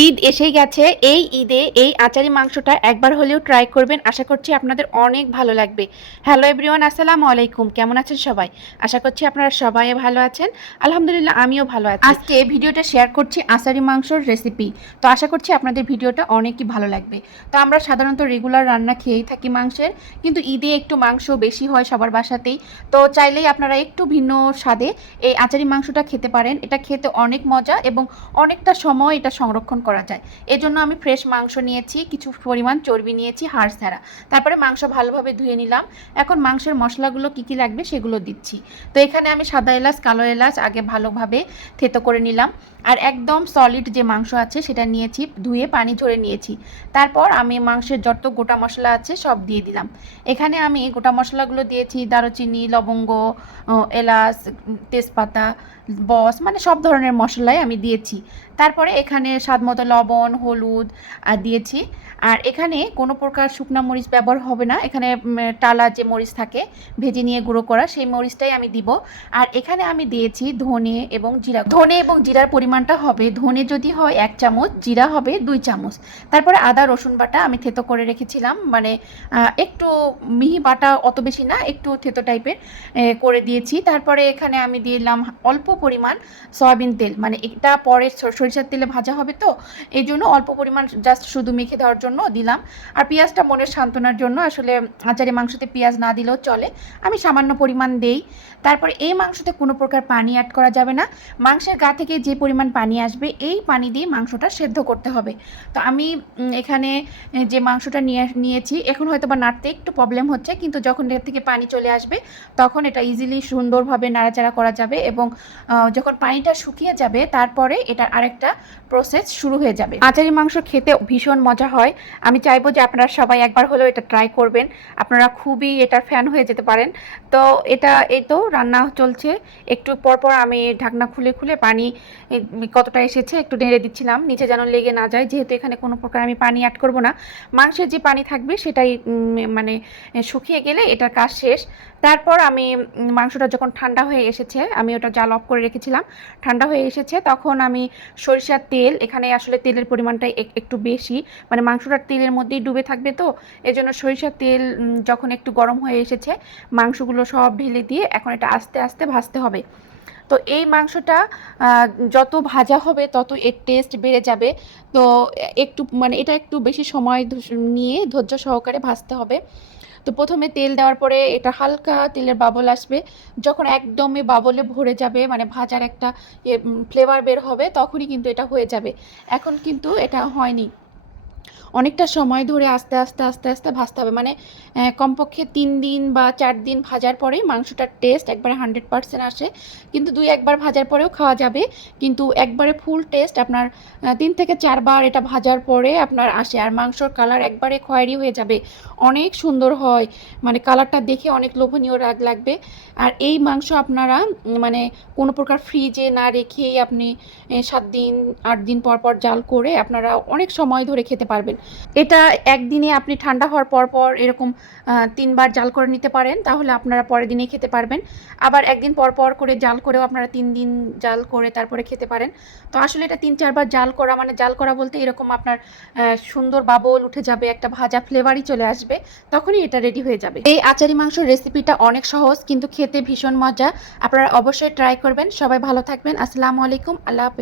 ঈদ এসেই গেছে। এই ঈদে এই আচারি মাংসটা একবার হলেও ট্রাই করবেন। আশা করছি আপনাদের অনেক ভালো লাগবে। হ্যালো এভরিওয়ান, আসসালামু আলাইকুম। কেমন আছেন সবাই? আশা করছি আপনারা সবাই ভালো আছেন। আলহামদুলিল্লাহ আমিও ভালো আছি। আজকে ভিডিওটা শেয়ার করছি আচারি মাংসর রেসিপি। তো আশা করছি আপনাদের ভিডিওটা অনেকই ভালো লাগবে। তো আমরা সাধারণত রেগুলার রান্না খেয়েই থাকি মাংসের, কিন্তু ঈদে একটু মাংস বেশি হয় সবার বাসাতেই। তো চাইলেই আপনারা একটু ভিন্ন স্বাদে এই আচারি মাংসটা খেতে পারেন। এটা খেতে অনেক মজা এবং অনেকটা সময় এটা সংরক্ষণ করা যায়। এজন্য আমি ফ্রেশ মাংস নিয়েছি, কিছু পরিমাণ চর্বি নিয়েছি হাড় ছাড়া। তারপরে মাংস ভালোভাবে ধুয়ে নিলাম। এখন মাংসের মশলাগুলো কী কী লাগবে সেগুলো দিচ্ছি। তো এখানে আমি সাদা এলাচ, কালো এলাচ আগে ভালোভাবে থেতো করে নিলাম। আর একদম সলিড যে মাংস আছে সেটা নিয়েছি, ধুয়ে পানি ঝরে নিয়েছি। তারপর আমি মাংসের যত গোটা মশলা আছে সব দিয়ে দিলাম। এখানে আমি গোটা মশলাগুলো দিয়েছি দারুচিনি, লবঙ্গ, এলাচ, তেজপাতা, বস, মানে সব ধরনের মশলাই আমি দিয়েছি। তারপরে এখানে স্বাদমতো লবণ, হলুদ দিয়েছি। আর এখানে কোনো প্রকার শুকনা মরিচ ব্যবহার হবে না। এখানে টালা যে মরিচ থাকে ভেজে নিয়ে গুঁড়ো করা, সেই মরিচটাই আমি দিব। আর এখানে আমি দিয়েছি ধনে এবং জিরা। ধনে এবং জিরার পরিমাণটা হবে, ধনে যদি হয় 1 চামচ, জিরা হবে 2 চামচ। তারপরে আদা রসুন বাটা আমি থেতো করে রেখেছিলাম, মানে একটু মিহি বাটা, অত বেশি না, একটু থেতো টাইপের করে দিয়েছি। তারপরে এখানে আমি দিলাম অল্প পরিমাণ সয়াবিন তেল, মানে এটা পরে সরিষার তেলে ভাজা হবে, তো এই জন্য অল্প পরিমাণ জাস্ট শুধু মেখে দেওয়ার জন্য দিলাম। আর পেঁয়াজটা মনের সান্ত্বনার জন্য, আসলে আচারি মাংসতে পেঁয়াজ না দিলেও চলে, আমি সামান্য পরিমাণ দেই। তারপরে এই মাংসতে কোনো প্রকার পানি অ্যাড করা যাবে না। মাংসের গা থেকে যে পরিমাণ পানি আসবে এই পানি দিয়ে মাংসটা সেদ্ধ করতে হবে। তো আমি এখানে যে মাংসটা নিয়েছি, এখন হয়তো বা নাড়তে একটু প্রবলেম হচ্ছে, কিন্তু যখন এর থেকে পানি চলে আসবে তখন এটা ইজিলি সুন্দরভাবে নাড়াচাড়া করা যাবে। এবং যখন পানিটা শুকিয়ে যাবে তারপরে এটার আরেকটা প্রসেস শুরু হয়ে যাবে। আচারি মাংস খেতে ভীষণ মজা হয়। আমি চাইবো যে আপনারা সবাই একবার হলেও এটা ট্রাই করবেন। আপনারা খুবই এটার ফ্যান হয়ে যেতে পারেন। তো এটা এই তো রান্না চলছে। একটু পরপর আমি ঢাকনা খুলে খুলে পানি কতটা এসেছে একটু নেড়ে দিচ্ছিলাম, নিচে যেন লেগে না যায়, যেহেতু এখানে কোনো প্রকার আমি পানি অ্যাড করব না। মাংসের যে পানি থাকবে সেটাই মানে শুকিয়ে গেলে এটার কাজ শেষ। তারপর আমি মাংসটা যখন ঠান্ডা হয়ে এসেছে, আমি ওটা জাল অফ করে রেখেছিলাম, ঠান্ডা হয়ে এসেছে, তখন আমি সরিষার তেল, এখানে আসলে তেলের পরিমাণটা একটু বেশি, মানে মাংসটার তেলের মধ্যেই ডুবে থাকবে, তো এই জন্য সরিষার তেল যখন একটু গরম হয়ে এসেছে মাংসগুলো সব ঢেলে দিয়ে এখন এটা আস্তে আস্তে ভাজতে হবে। তো এই মাংসটা যত ভাজা হবে তত এর টেস্ট বেড়ে যাবে। তো একটু মানে এটা একটু বেশি সময় নিয়ে ধৈর্য সহকারে ভাজতে হবে। তো প্রথমে তেল দেওয়ার পরে এটা হালকা তেলের বাবল আসবে, যখন একদমই বাবলে ভরে যাবে, মানে ভাজার একটা ফ্লেভার বের হবে, তখনই কিন্তু এটা হয়ে যাবে। এখন কিন্তু এটা হয়নি, অনেকটা সময় ধরে আস্তে আস্তে আস্তে আস্তে ভাজতে হবে, মানে কমপক্ষে 3 দিন বা 4 দিন ভাজার পরেই মাংসটার টেস্ট একবারে 100% আসে। কিন্তু 2-1 বার ভাজার পরেও খাওয়া যাবে, কিন্তু একবারে ফুল টেস্ট আপনার 3 থেকে 4 বার এটা ভাজার পরে আপনার আসে। আর মাংসর কালার একবারে খয়েরি হয়ে যাবে, অনেক সুন্দর হয়, মানে কালারটা দেখে অনেক লোভনীয় লাগবে। আর এই মাংস আপনারা মানে কোনো প্রকার ফ্রিজে না রেখেই আপনি 7 দিন 8 দিন পর পর জাল করে আপনারা অনেক সময় ধরে খেতে পারবেন। এটা একদিনে আপনি ঠান্ডা হওয়ার পর এরকম 3 বার জাল করে নিতে পারেন, তাহলে আপনারা পরের দিনেই খেতে পারবেন। আবার একদিন পর করে জাল করেও আপনারা 3 দিন জাল করে তারপরে খেতে পারেন। তো আসলে এটা 3-4 বার জাল করা, মানে জাল করা বলতে এরকম আপনার সুন্দর বাবল উঠে যাবে, একটা ভাজা ফ্লেভারই চলে আসবে, তখনই এটা রেডি হয়ে যাবে। এই আচারি মাংসের রেসিপিটা অনেক সহজ, কিন্তু খেতে ভীষণ মজা। আপনারা অবশ্যই ট্রাই করবেন। সবাই ভালো থাকবেন। আসসালামু আলাইকুম, আল্লাহ হাফেজ।